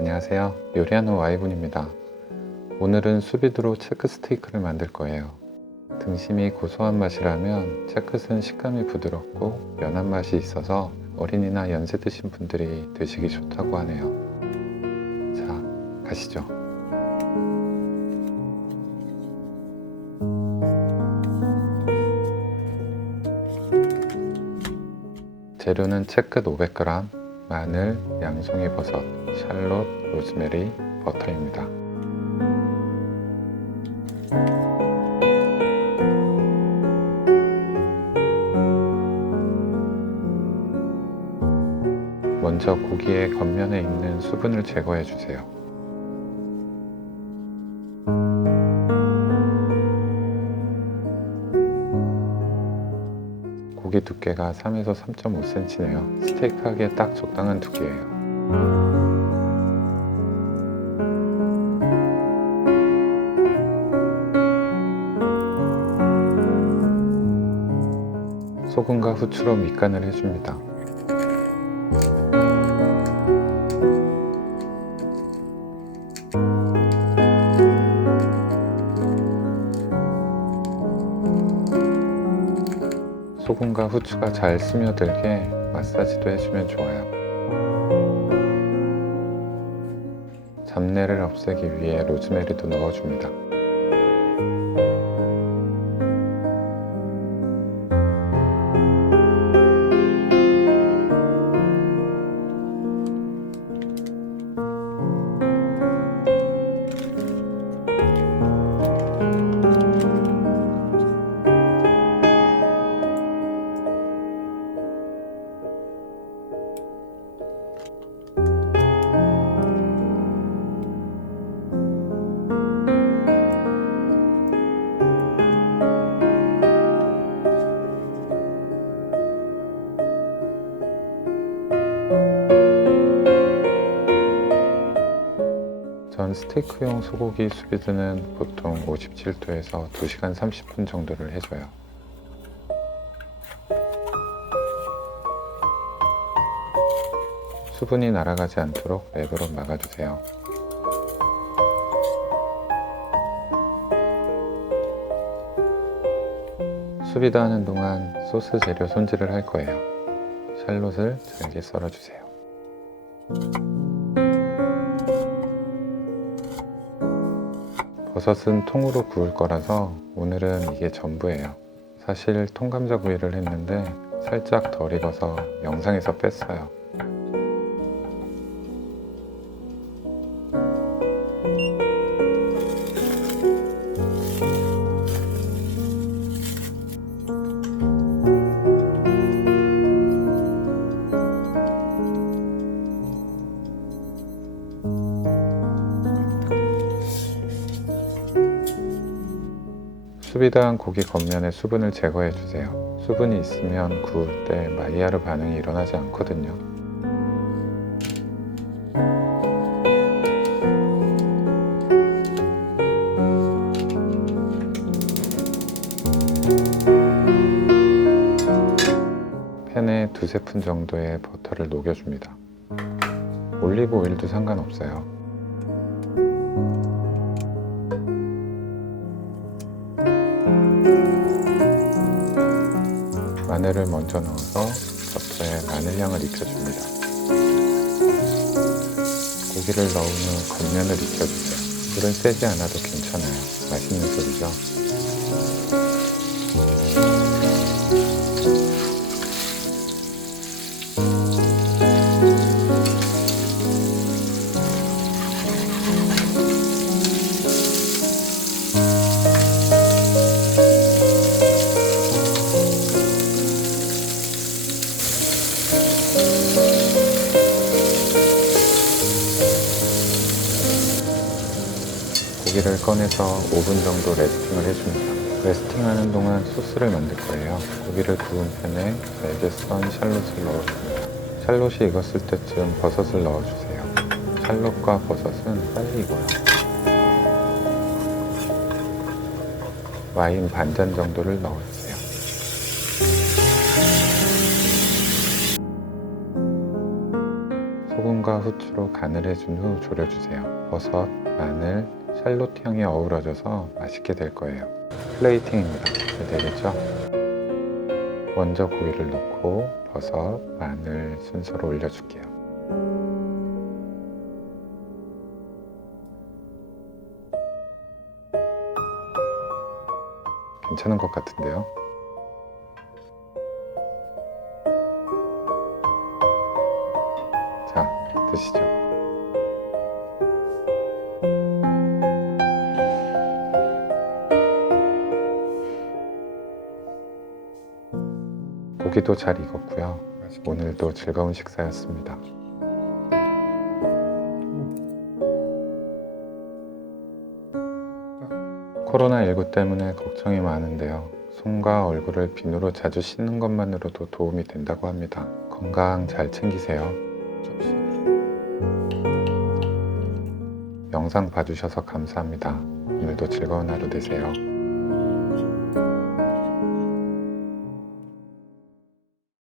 안녕하세요. 요리하는 와이분입니다. 오늘은 수비드로 체크 스테이크를 만들 거예요. 등심이 고소한 맛이라면 체크는 식감이 부드럽고 연한 맛이 있어서 어린이나 연세 드신 분들이 드시기 좋다고 하네요. 자, 가시죠. 재료는 채끝 500g, 마늘, 양송이 버섯, 샬롯, 로즈메리, 버터입니다. 먼저 고기의 겉면에 있는 수분을 제거해 주세요. 고기 두께가 3에서 3.5cm네요. 스테이크 하기에 딱 적당한 두께예요. 소금과 후추로 밑간을 해줍니다. 소금과 후추가 잘 스며들게 마사지도 해주면 좋아요. 잡내를 없애기 위해 로즈메리도 넣어줍니다. 전 스테이크용 소고기 수비드는 보통 57도에서 2시간 30분 정도를 해줘요. 수분이 날아가지 않도록 랩으로 막아주세요. 수비드 하는 동안 소스 재료 손질을 할 거예요. 샬롯을 잘게 썰어주세요. 버섯은 통으로 구울 거라서 오늘은 이게 전부예요. 사실 통감자 구이를 했는데 살짝 덜 익어서 영상에서 뺐어요. 수비드한 고기 겉면의 수분을 제거해 주세요. 수분이 있으면 구울 때 마이야르 반응이 일어나지 않거든요. 팬에 두세 푼 정도의 버터를 녹여줍니다. 올리브 오일도 상관없어요. 마늘을 먼저 넣어서 버터에 마늘향을 입혀줍니다. 고기를 넣은 후 겉면을 익혀주세요. 불은 세지 않아도 괜찮아요. 맛있는 소리죠. 고기를 꺼내서 5분 정도 레스팅을 해줍니다. 레스팅하는 동안 소스를 만들 거예요. 고기를 구운 팬에 잘게 썬 샬롯을 넣어줍니다. 샬롯이 익었을 때쯤 버섯을 넣어주세요. 샬롯과 버섯은 빨리 익어요. 와인 반잔 정도를 넣어주세요. 소금과 후추로 간을 해준 후 졸여주세요. 버섯, 마늘, 샬롯 향이 어우러져서 맛있게 될 거예요. 플레이팅입니다. 잘 되겠죠? 먼저 고기를 넣고 버섯, 마늘 순서로 올려줄게요. 괜찮은 것 같은데요? 자, 드시죠. 고기도 잘 익었고요. 오늘도 즐거운 식사였습니다. 코로나19 때문에 걱정이 많은데요. 손과 얼굴을 비누로 자주 씻는 것만으로도 도움이 된다고 합니다. 건강 잘 챙기세요. 영상 봐주셔서 감사합니다. 오늘도 즐거운 하루 되세요.